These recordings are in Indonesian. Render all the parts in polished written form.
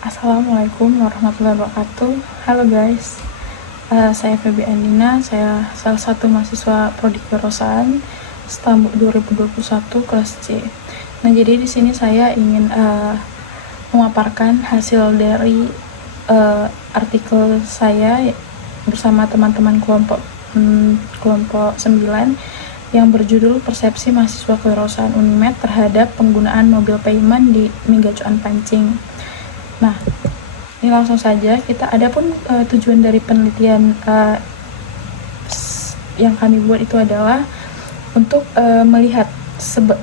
Assalamualaikum warahmatullahi wabarakatuh. Halo guys, saya Feby Andina. Saya salah satu mahasiswa Prodi Kewirausahaan STAMBU 2021 kelas C. Nah, jadi di sini saya ingin memaparkan hasil dari artikel saya bersama teman-teman kelompok 9 yang berjudul Persepsi Mahasiswa Kewirausahaan Unimed terhadap penggunaan mobil payment di Mega Cuan Pancing. Nah, ini langsung saja kita. Adapun tujuan dari penelitian yang kami buat itu adalah untuk melihat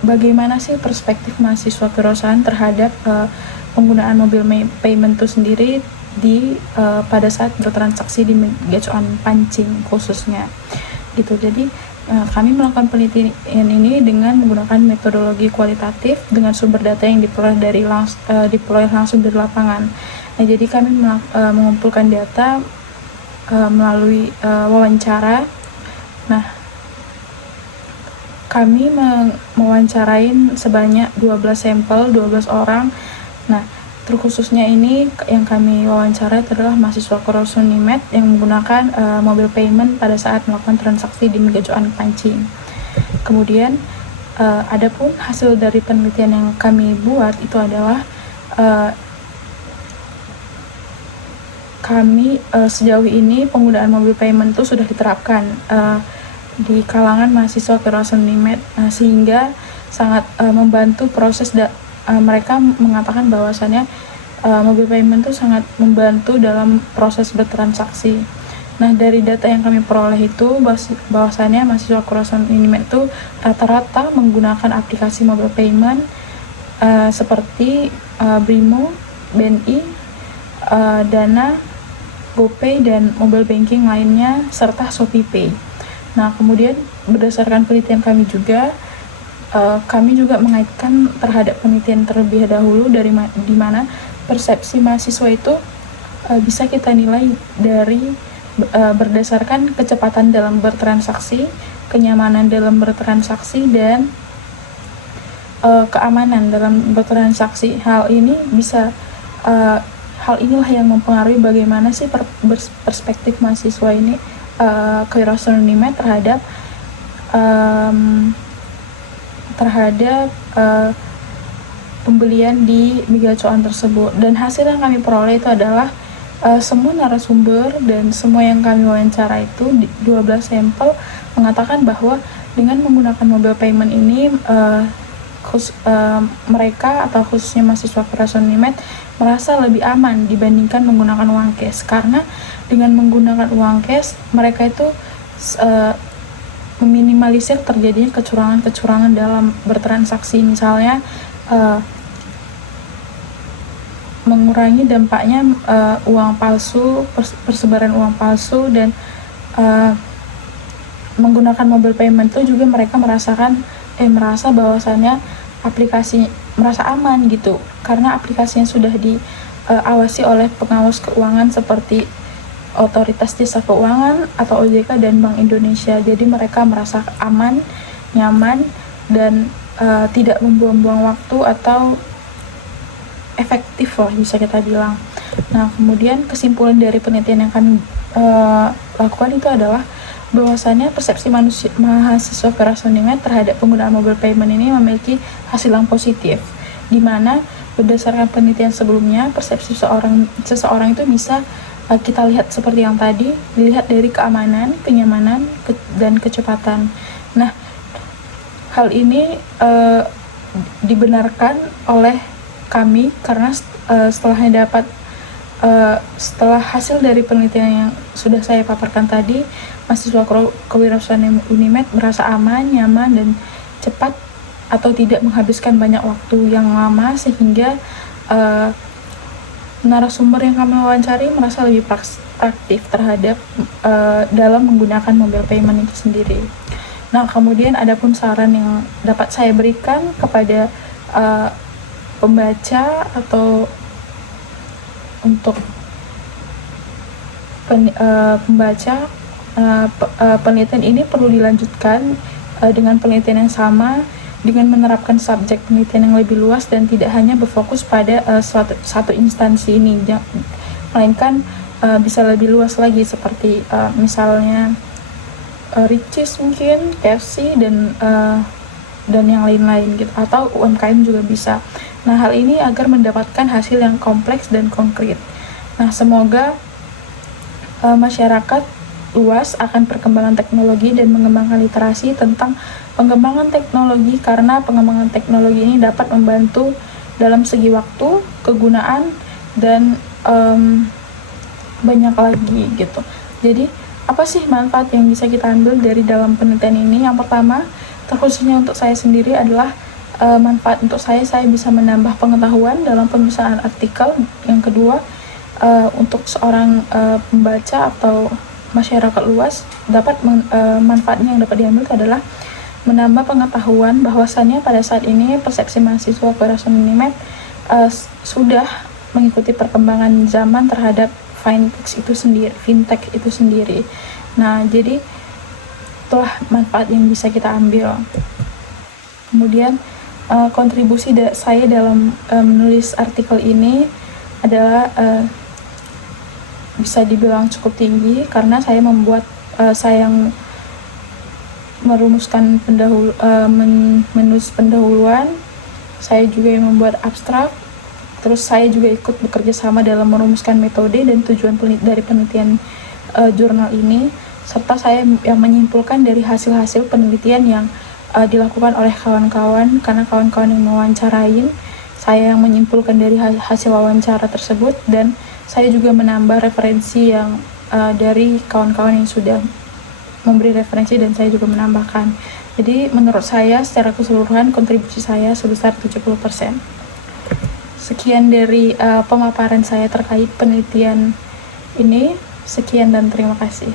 bagaimana sih perspektif mahasiswa kewirausahaan terhadap penggunaan mobil payment itu sendiri pada saat bertransaksi di Mega Cuan Pancing khususnya gitu. Jadi kami melakukan penelitian ini dengan menggunakan metodologi kualitatif dengan sumber data yang diperoleh langsung dari lapangan. Nah, jadi kami mengumpulkan data melalui wawancara. Nah, kami mewawancarain sebanyak 12 sampel, 12 orang. Nah, terkhususnya ini yang kami wawancara adalah mahasiswa Kewirausahaan Unimed yang menggunakan mobil payment pada saat melakukan transaksi di Mega Cuan Pancing. Kemudian adapun hasil dari penelitian yang kami buat itu adalah kami sejauh ini penggunaan mobil payment itu sudah diterapkan di kalangan mahasiswa Kewirausahaan Unimed, sehingga sangat membantu proses mereka mengatakan bahwasannya mobil payment itu sangat membantu dalam proses bertransaksi. Nah, dari data yang kami peroleh itu bahwasannya mahasiswa Kewirausahaan Unimed itu rata-rata menggunakan aplikasi mobil payment seperti Brimo, BNI, Dana, GoPay, dan mobile banking lainnya, serta ShopeePay. Nah, kemudian berdasarkan penelitian kami juga, kami juga mengaitkan terhadap penelitian terlebih dahulu di mana persepsi mahasiswa itu bisa kita nilai dari berdasarkan kecepatan dalam bertransaksi, kenyamanan dalam bertransaksi, dan keamanan dalam bertransaksi. Hal inilah yang mempengaruhi bagaimana sih perspektif mahasiswa ini Kewirausahaan Unimed terhadap pembelian di Mega Cuan tersebut. Dan hasil yang kami peroleh itu adalah semua narasumber dan semua yang kami wawancara itu 12 sampel mengatakan bahwa dengan menggunakan mobile payment ini mereka atau khususnya mahasiswa Kewirausahaan Unimed merasa lebih aman dibandingkan menggunakan uang cash, karena dengan menggunakan uang cash mereka itu meminimalisir terjadinya kecurangan dalam bertransaksi, misalnya mengurangi dampaknya uang palsu, persebaran uang palsu, dan menggunakan mobile payment itu juga mereka merasa bahwasannya aplikasi merasa aman gitu, karena aplikasinya sudah diawasi oleh pengawas keuangan seperti Otoritas Jasa Keuangan atau OJK dan Bank Indonesia. Jadi mereka merasa aman, nyaman, dan tidak membuang-buang waktu atau efektif lah bisa kita bilang. Nah, kemudian kesimpulan dari penelitian yang kami lakukan itu adalah bahwasannya persepsi mahasiswa Kewirausahaan Unimed terhadap penggunaan mobile payment ini memiliki hasil yang positif, di mana berdasarkan penelitian sebelumnya persepsi seseorang itu bisa kita lihat seperti yang tadi, dilihat dari keamanan, kenyamanan, dan kecepatan. Nah, hal ini dibenarkan oleh kami karena setelah hasil dari penelitian yang sudah saya paparkan tadi, mahasiswa Kewirausahaan Unimed merasa aman, nyaman, dan cepat atau tidak menghabiskan banyak waktu yang lama, sehingga narasumber yang kami wawancari merasa lebih praktif terhadap dalam menggunakan mobile payment itu sendiri. Nah, kemudian adapun saran yang dapat saya berikan kepada pembaca atau untuk pembaca, penelitian ini perlu dilanjutkan dengan penelitian yang sama dengan menerapkan subjek penelitian yang lebih luas dan tidak hanya berfokus pada satu instansi ini, melainkan bisa lebih luas lagi seperti misalnya Ricis mungkin, KFC dan yang lain-lain gitu, atau UMKM juga bisa. Nah, hal ini agar mendapatkan hasil yang kompleks dan konkret. Nah, semoga masyarakat luas akan perkembangan teknologi dan mengembangkan literasi tentang pengembangan teknologi, karena pengembangan teknologi ini dapat membantu dalam segi waktu, kegunaan, dan banyak lagi gitu. Jadi apa sih manfaat yang bisa kita ambil dari dalam penelitian ini? Yang pertama, terkhususnya untuk saya sendiri adalah manfaat untuk saya bisa menambah pengetahuan dalam penulisan artikel. Yang kedua, untuk seorang pembaca atau masyarakat luas, manfaatnya yang dapat diambil adalah menambah pengetahuan bahwasannya pada saat ini persepsi mahasiswa Quezon Unimed sudah mengikuti perkembangan zaman terhadap fintech itu sendiri. Nah, jadi itulah manfaat yang bisa kita ambil. Kemudian kontribusi saya dalam menulis artikel ini adalah bisa dibilang cukup tinggi, karena saya yang merumuskan menulis pendahuluan, saya juga yang membuat abstrak, terus saya juga ikut bekerja sama dalam merumuskan metode dan tujuan dari penelitian jurnal ini, serta saya yang menyimpulkan dari hasil-hasil penelitian yang dilakukan oleh kawan-kawan, karena kawan-kawan yang mewawancarain, saya yang menyimpulkan dari hasil wawancara tersebut, dan saya juga menambah referensi yang dari kawan-kawan yang sudah memberi referensi, dan saya juga menambahkan. Jadi menurut saya secara keseluruhan kontribusi saya sebesar 70%. Sekian dari pemaparan saya terkait penelitian ini. Sekian dan terima kasih.